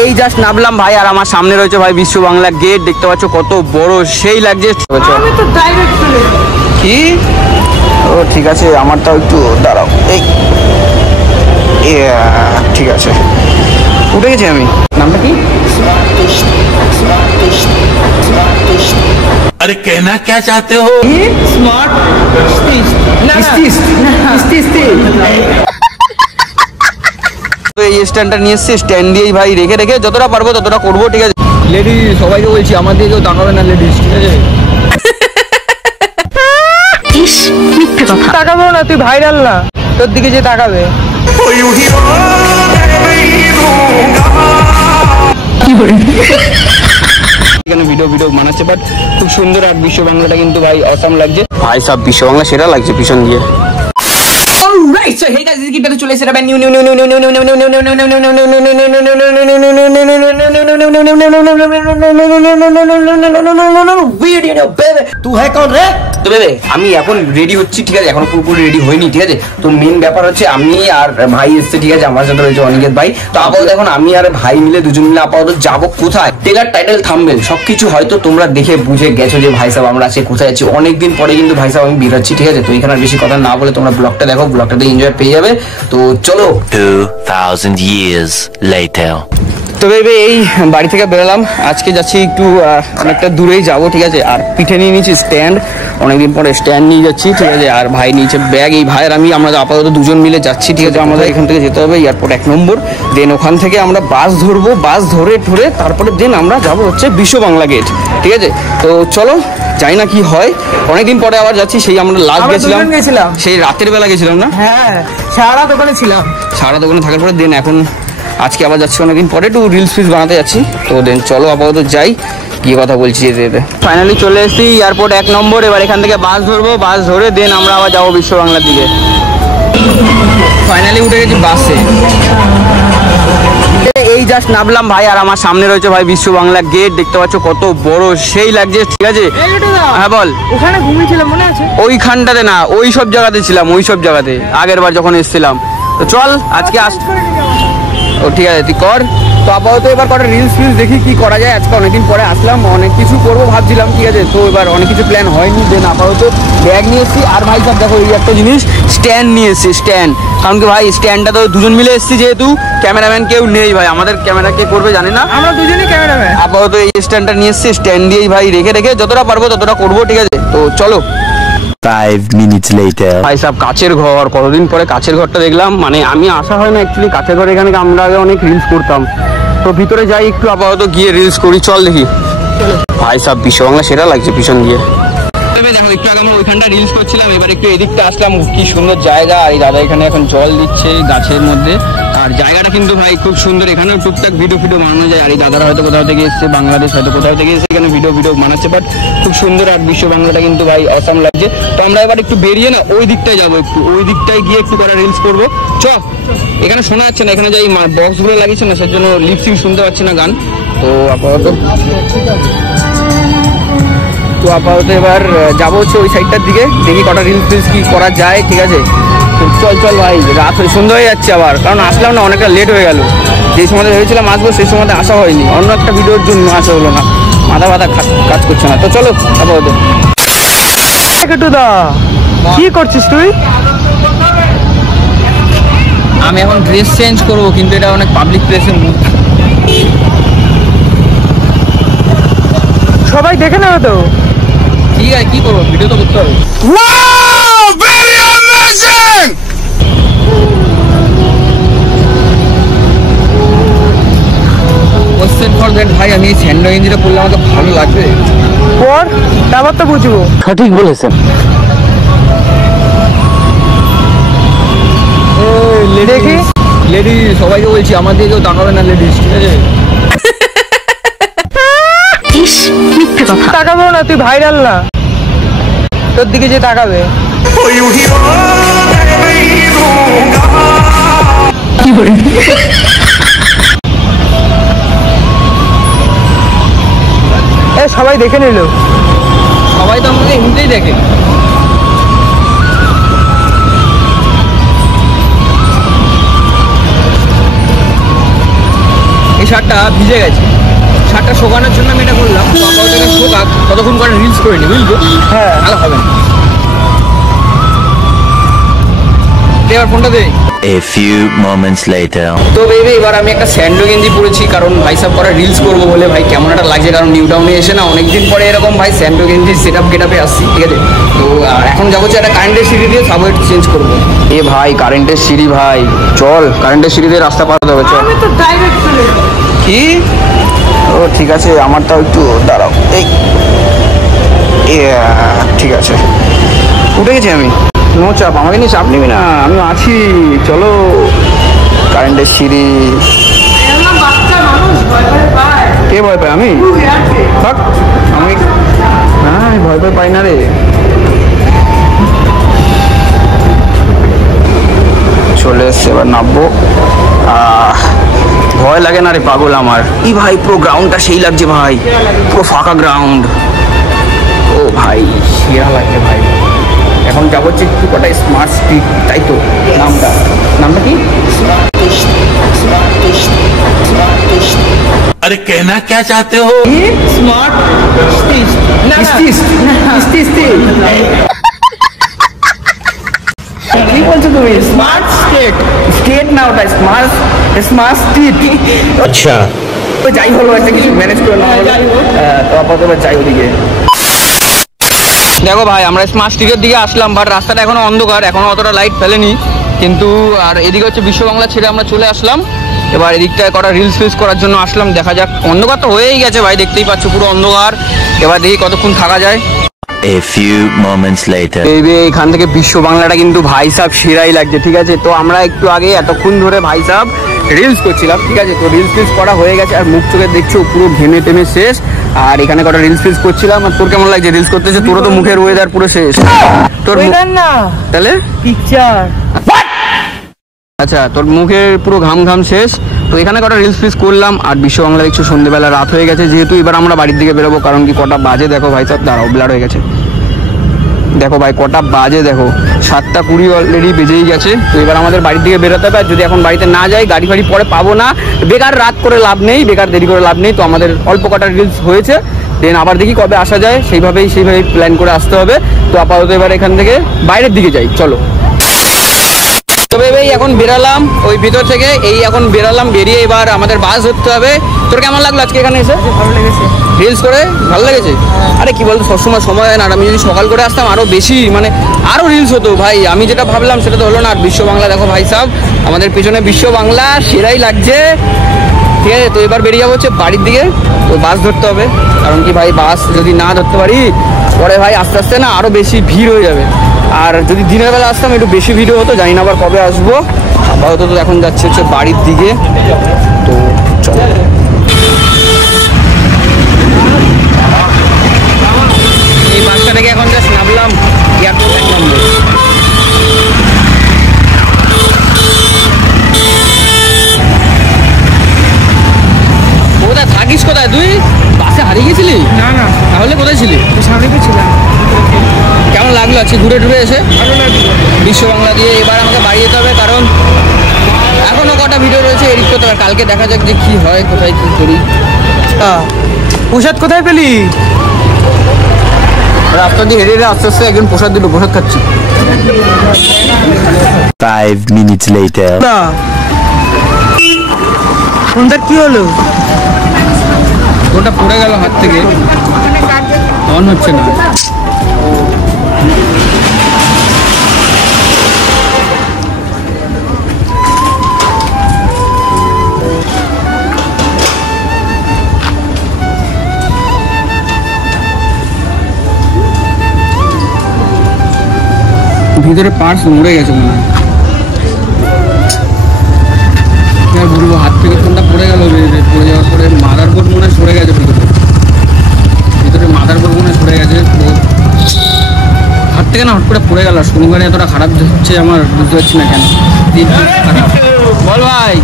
এই জাস্ট নামলাম ভাই, আর আমার সামনে রয়েছে ভাই বিশ্ব বাংলা গেট, দেখতে পাচ্ছ কত বড়, সেই লাগছে। কি ও ঠিক আছে, আমারটাও একটু দাঁড়াও, এই ঠিক আছে উঠে গেছি আমি। নামটা কি? अरे कहना क्या चाहते हो? স্মার্ট তো এই স্ট্যান্ডটা নিয়ে এসছি, স্ট্যান্ড দিয়েই ভাই রেখে রেখে যতটা পারবো ততটা করবো, ঠিক আছে। লেডিস সবাইকে বলছি আমার দিকে কেউ তাকাবে না, লেডিস, ঠিক আছে। মিথ্যে কথা, তাকাবো না, তুই ভাইরাল না, তোর দিকে যে তাকাবে। এখানে ভিডিও বানাচ্ছে, বাট খুব সুন্দর। আর বিশ্ব বাংলাটা কিন্তু ভাই অসাম লাগছে ভাই, সব বিশ্ব বাংলা সেটা লাগছে পিছন দিয়ে। Alright, so hey guys, this is Kid চলে এসেছে new video baby। তুই है कौन रे? তো বেবে আমি এখন রেডি হচ্ছি, ঠিক আছে, এখন পুরোপুরি রেডি হইনি, ঠিক আছে। তো মেন ব্যাপার হচ্ছে আমি আর ভাই এসছে, ঠিক আছে, আমার সাথে রয়েছে অনিকেত ভাই। তো আপাতত এখন আমি আর ভাই মিলে দুজন মিলে আপাতত যাবো কোথায়, টেলার টাইটেল থাম্বনেল সবকিছু হয়তো তোমরা দেখে বুঝে গেছো যে ভাই সাহেব আমরা আজকে কোথায় আছি। অনেকদিন পরে কিন্তু ভাই সাহেব আমি বেরোচ্ছি, ঠিক আছে। তো এখানে বেশি কথা না বলে তোমরা ব্লগটা দেখো, ব্লগটাতে এনজয় পেয়ে যাবে। তো চলো। 2000 years later। তো বেবে এই বাড়ি থেকে বেরোলাম, আজকে যাচ্ছি একটু অনেকটা দূরেই যাবো, ঠিক আছে। আর পিঠে নিয়ে নিয়েছি স্ট্যান্ড, অনেকদিন পরে স্ট্যান্ড নিয়ে যাচ্ছি, ঠিক আছে। আর ভাই নিয়েছে ব্যাগ, এই ভাইয়ের আমি আমরা আপাতত দুজন মিলে যাচ্ছি, ঠিক আছে। আমাদের এখান থেকে যেতে হবে এয়ারপোর্ট 1 নম্বর, দেন ওখান থেকে আমরা বাস ধরবো, বাস ধরে তারপরে দেন আমরা যাবো হচ্ছে বিশ্ব বাংলা গেট, ঠিক আছে। তো চলো, জানি না কি হয়, অনেকদিন পরে আবার যাচ্ছি। সেই আমরা লাস্ট গেছিলাম সেই রাতের বেলা গেছিলাম না? হ্যাঁ, সারা দোকানে ছিলাম, সারা দোকানে থাকার পরে দেন এখন আজকে আবার যাচ্ছি, অনেকদিন পরে একটু রিলস বানাতে যাচ্ছি। তো দেন চলো আপাতত যাই, গিয়ে কথা বলছি যেতে যেতে। ফাইনালি চলে এসেছি এয়ারপোর্ট 1 নম্বর, এবার এখান থেকে বাস ধরবো, বাস ধরে দেন আমরা আবার যাবো বিশ্ব বাংলার দিকে। ফাইনালি উঠে গেছি বাসে, এই জাস্ট নামলাম ভাই, আর আমার সামনে রয়েছে ভাই বিশ্ব বাংলা গেট, দেখতে পাচ্ছ কত বড়, সেই লাগছে, ঠিক আছে। হ্যাঁ বল। ওখানে ঘুমিয়েছিলাম মনে আছে? ওইখানটাতে না, ওই সব জায়গাতে ছিলাম, ওই সব জায়গাতে আগের বার যখন এসেছিলাম। তো চল আজকে ও ঠিক আছে তুই কর। তো আপাতত এবার কটা রিলস দেখি কি করা যায়। আজকে অনেকদিন পরে আসলাম, অনেক কিছু করবো ভাবছিলাম, ঠিক আছে। তো এবার অনেক কিছু প্ল্যান হয়নি, দেন আপাতত ব্যাগ নিয়ে এসেছি। আর ভাই সব দেখো এই একটা জিনিস, স্ট্যান্ড নিয়ে এসেছি, স্ট্যান্ড। কারণ কি ভাই স্ট্যান্ডটা তো দুজন মিলে এসেছি, যেহেতু ক্যামেরাম্যান কেউ নেই ভাই, আমাদের ক্যামেরা কে করবে জানি না, আমরা দুজনেই ক্যামেরাম্যান। আপাতত এই স্ট্যান্ডটা নিয়ে এসেছি, স্ট্যান্ড দিয়েই ভাই রেখে রেখে যতটা পারবো ততটা করবো, ঠিক আছে। তো চলো। 5 minutes later। ভাই সাহেব কাচের ঘর, কতদিন পরে কাচের ঘরটা দেখলাম, মানে আমি আসা হয় না অ্যাকচুয়ালি কাচের ঘর, এখানে আমরা আগে অনেক রিলস করতাম। তো ভিতরে যাই একটু, আপাতত গিয়ে রিলস করি, চল দেখি। ভাই সাহেব বিশ্ব বাংলা সেটা লাগছে পিছন দিয়ে। দেখো একটু আগে আমরা ওইখানটা রিলস করছিলাম, এবার একটু এদিকটা আসলাম, কি সুন্দর জায়গা। আর এই দাদা এখানে এখন জল দিচ্ছে গাছের মধ্যে, আর জায়গাটা কিন্তু ভাই খুব সুন্দর, এখানেও টুকটাক ভিডিও বানানো যায়। আর এই দাদারা হয়তো কোথাও থেকে এসছে, বাংলাদেশ হয়তো কোথাও থেকে এসে এখানে ভিডিও বানাচ্ছে, বাট খুব সুন্দর। আর বিশ্ব বাংলাটা কিন্তু ভাই অসাম লাগছে। তো আমরা এবার একটু বেরিয়ে না ওই দিকটায় যাবো, একটু ওই দিকটায় গিয়ে একটু করা রিলস করবো। চ, এখানে শোনা যাচ্ছে না, এখানে যে বক্সগুলো লাগিয়েছে না, সেজন্য লিপসিং শুনতে পাচ্ছি না গান। তো আপাতত এবার যাবো হচ্ছে ওই সাইডটার দিকে, দেখি কটা রিলস কি করা যায়, ঠিক আছে। চল ভাই, রাত সন্ধ্যা হয়ে যাচ্ছে আবার, কারণ আসলাম না, অনেকটা লেট হয়ে গেল। যে সময় ভেবেছিলাম আসবো সেই সময় আসা হয়নি, অন্য একটা ভিডিওর জন্য আসা হলো না, মাথা কাজ করছে না। তো চলো আপাতত। কি করছিস তুই? আমি এখন ড্রেস চেঞ্জ করবো, কিন্তু এটা অনেক পাবলিক প্লেসের মধ্যে, সবাই দেখে নেবে তো। ঠিক আছে কি করবো, ভিডিও তো করতে হবে। ভাই আমি এই স্যান্ডো গেঞ্জিটা পরলে আমাকে ভালো লাগবে, পর তারপর তো বুঝবো। সঠিক বলেছেন। দেখি লেডিস সবাইকে বলছি আমার দিকে কেউ তাকাবে না, লেডিস, ঠিক আছে। মিথ্যে কথা, তাকাবো না, তুই ভাইরাল না, তোর দিকে যে তাকাবে। সবাই দেখে নিল, সবাই তো আমাকে এমনিতেই দেখে। শার্টটা ভিজে গেছে, শার্টটা শোকানোর জন্য আমি এটা করলাম। তো আপাতত এটা শোকাক, ততক্ষণ করে রিলস করে নি, বুঝলি তো? হ্যাঁ ভালো হবে না। দে এবার ফোনটা দে। A few moments later. তো বেবি এবার আমি একটা স্যান্ডো গেঞ্জি পরেছি, কারণ ভাই সব করা রিলস করবো বলে। ভাই কেমন একটা লাগছে, কারণ নিউ টাউনে এসে না অনেকদিন পরে এরকম ভাই স্যান্ডো গেঞ্জি সেট আপ গেট আপে আসছি, ঠিক আছে? তো এখন যাবো হচ্ছে একটা কারেন্টের সিঁড়ি দিয়ে সাবওয়ে চেঞ্জ করবো। এ ভাই কারেন্টের সিঁড়ি ভাই, চল কারেন্টের সিঁড়ি দিয়ে রাস্তা পার হতে হবে, চল। আমি তো ডাইরেক্ট চলে যাবো। কি? ও ঠিক আছে, আমারটাও একটু দাঁড়াও। এই ঠিক আছে, উঠে গেছি আমি। নো চাপ, আমাকে নিয়ে চাপ নিবি না, আমি আছি। চলো কারেন্টের সিঁড়ি। এরকম বাচ্চা মানুষ ভয় ভয় পায়। কে ভয় পায়? আমি থাক, আমি হ্যাঁ আমি ভয় পাই না রে। চলে এসছে, এবার নামবো। ভয় লাগে না রে পাগল আমার। ই ভাই পুরো গ্রাউন্ডটা সেই লাগছে ভাই, পুরো ফাঁকা গ্রাউন্ড। ও ভাই সেরা লাগছে ভাই। এখন যাবো হচ্ছে একটু কটা স্মার্ট স্ট্রিট, তাই তো নামটা, নামটা কি? अरे कहना क्या चाहते हो? স্মার্ট না কি বলছো তুমি? Smart state. স্টেট না, ওটা স্মার্ট স্মার্ট স্ট্রিট। अच्छा তো যাই হলো, একটা কিছু ম্যানেজ করে নেওয়া হলো। যাই হোক। তো আপাতত এবার যাই ওদিকে। দেখো ভাই আমরা স্মার্ট স্ট্রিটের দিকে আসলাম, বাট রাস্তাটা এখনো অন্ধকার, এখনো অতটা লাইট ফেলেনি কিন্তু। আর এদিকে হচ্ছে বিশ্ব বাংলা ছেড়ে আমরা চলে আসলাম। এবার এদিকটায় কটা রিলস ফিলস করার জন্য আসলাম, দেখা যাক। অন্ধকার তো হয়েই গেছে ভাই, দেখতেই পাচ্ছ পুরো অন্ধকার। এবার দেখি কতক্ষণ থাকা যায়। A few moments later. এই যে এখান থেকে বিশ্ব বাংলাটা কিন্তু ভাই সাহেব সেরাই লাগছে, ঠিক আছে? তো আমরা একটু আগে এতক্ষণ ধরে ভাই সাহেব রিলস করছিলাম, ঠিক আছে? তো রিলস ফিলস করা হয়ে গেছে, আর মুখ চোখে দেখছো পুরো ঘেমে টেমে শেষ। আর এখানে কটা রিলস ফিলস করছিলাম। আর তোর কেমন লাগছে রিলস করতেছে? তোরও তো মুখের ওয়েদার পুরো শেষ। তোর না তাহলে পিকচার। আচ্ছা, তোর মুখের পুরো ঘাম ঘাম শেষ। তো এখানে কটা রিলস ফিলস করলাম। আর বিশ্ব বাংলা দেখছো সন্ধ্যেবেলা রাত হয়ে গেছে, যেহেতু এবার আমরা বাড়ির দিকে বেরোবো। কারণ কি কটা বাজে দেখো ভাই সাহেব, দাঁড়াও ব্লার হয়ে গেছে। দেখো ভাই কটা বাজে, দেখো 7:20 অলরেডি বেজেই গেছে। তো এবার আমাদের বাড়ির দিকে বেরোতে হবে। আর যদি এখন বাড়িতে না যাই, গাড়ি ফাড়ি পরে পাবো না। বেকার রাত করে লাভ নেই, বেকার দেরি করে লাভ নেই। তো আমাদের অল্প কটা রিলস হয়েছে, দেন আবার দেখি কবে আসা যায়, সেইভাবেই প্ল্যান করে আসতে হবে। তো আপাতত এবার এখান থেকে বাইরের দিকে যাই, চলো। তবে ভাই এখন বেরালাম ওই ভিতর থেকে, এই এখন বেরালাম, বেরিয়ে এবার আমাদের বাস ধরতে হবে। তোর কেমন লাগলো আজকে এখানে এসে? ভালো লেগেছে। রিলস করে ভালো লেগেছে? আরে কি বলতো, সবসময় সময় হয় না। আর আমি যদি সকাল করে আসতাম আরো বেশি, মানে আরো রিলস হতো ভাই। আমি যেটা ভাবলাম সেটা তো হলো না। আর বিশ্ব বাংলা দেখো ভাই সাহেব, আমাদের পিছনে বিশ্ব বাংলা সেরাই লাগছে, ঠিক আছে? তো এবার বেরিয়ে যাবো হচ্ছে বাড়ির দিকে। তো বাস ধরতে হবে, কারণ কি ভাই বাস যদি না ধরতে পারি পরে ভাই আস্তে আস্তে না আরো বেশি ভিড় হয়ে যাবে। আর যদি দিনের বেলা আসতাম একটু বেশি ভিড় হতো, জানি না আবার কবে আসবো। আপাতত তো এখন যাচ্ছে হচ্ছে বাড়ির দিকে। তো চলো, এই বাসটা থেকে এখন জাস্ট নামলাম এয়ারপোর্ট 1 নম্বর। কোথায় থাকিস? কোথায় তুই? বাসে হারিয়ে গেছিলি? না না, তাহলে কোথায় ছিলি? সামনে তো ছিলাম। কেমন লাগলো আজকে ঘুরে টুরে এসে? ভালো লাগলো। বিশ্ব বাংলা দিয়ে এবার আমাকে বাড়ি যেতে হবে, কারণ এখনো কটা ভিডিও রয়েছে এডিট করতে হবে। কালকে দেখা যাক যে কি হয়, কোথায় কি করি। প্রসাদ কোথায় পেলি? রাস্তা দিয়ে হেঁটে হেঁটে আস্তে আস্তে একজন প্রসাদ দিল, প্রসাদ খাচ্ছি। 5 minutes later. না ফোনটা কি হলো? ওটা পড়ে গেল হাত থেকে, অন হচ্ছে না। ভিতরে পার্স মরে গেছে মনে হয়। কি আর বলবো, হাত থেকে ফোনটা পড়ে গেল। পড়ে যাওয়ার পরে মাদারবোর্ড মনে হয় সরে গেছে, ভিতরে মাদারবোর্ড মনে হয় সরে গেছে। তো হাত থেকে না হট করে পড়ে গেল। শনিবারে এতটা খারাপ হচ্ছে আমার, বুঝতে পারছি না কেন। দিন খারাপ। বল ভাই।